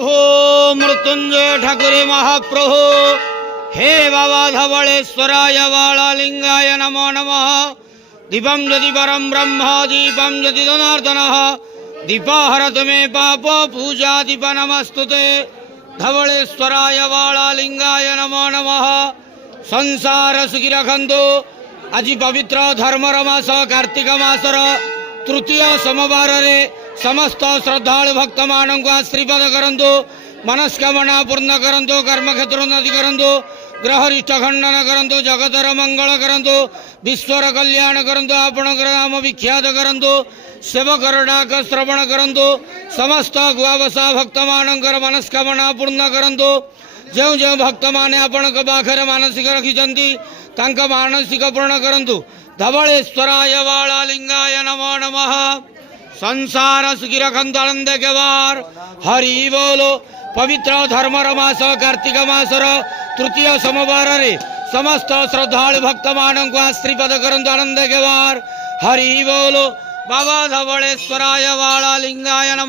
हो मृत्युंजय ठाकुरे महाप्रभु हे बाबा धवलेश्वराय वाळलिंगाय नमो नमः। दीपं यदि परं ब्रह्म दीपं यदि जनार्दनः दीपाहरत मे पाप पूजा दीप नमस्तुते। धवलेश्वराय वाळलिंगाय नमो नमः। संसार सुखी रखंतु। आज पवित्र धर्मर मास कार्तिक मासर तृतीय सोमवार रे समस्त श्रद्धालु भक्त मानक आशीर्वाद करंतु। मनस्कामना पूर्ण करंतु। कर्मक्षेत्र उन्नति करंतु। ग्रहरिष्ट खंडन करंतु। जगतर मंगल करंतु। विश्वर कल्याण करंतु। आपणकर नाम विख्यात करंतु। सेवकर डाक श्रवण करंतु। समस्त गुआवसा भक्त मानकर मनस्कामना पूर्ण करंतु। जो जो भक्त माने आपण पाखरे मानसिक रखिछंती तांका मानसिक पूर्ण करंतु। धवलेश्वराय वाळलिंगाय नमो नमः। संसार सुखी रखंतु आनंद के वार हरि बोलो। पवित्र धर्मर मास कार्तिक मासर तृतीय सोमवार रे समस्त श्रद्धालु भक्त मानक आशीर्वाद करंतु आनंद के वार हरि बोलो। बाबा धवलेश्वराय वाळलिंगाय नमः।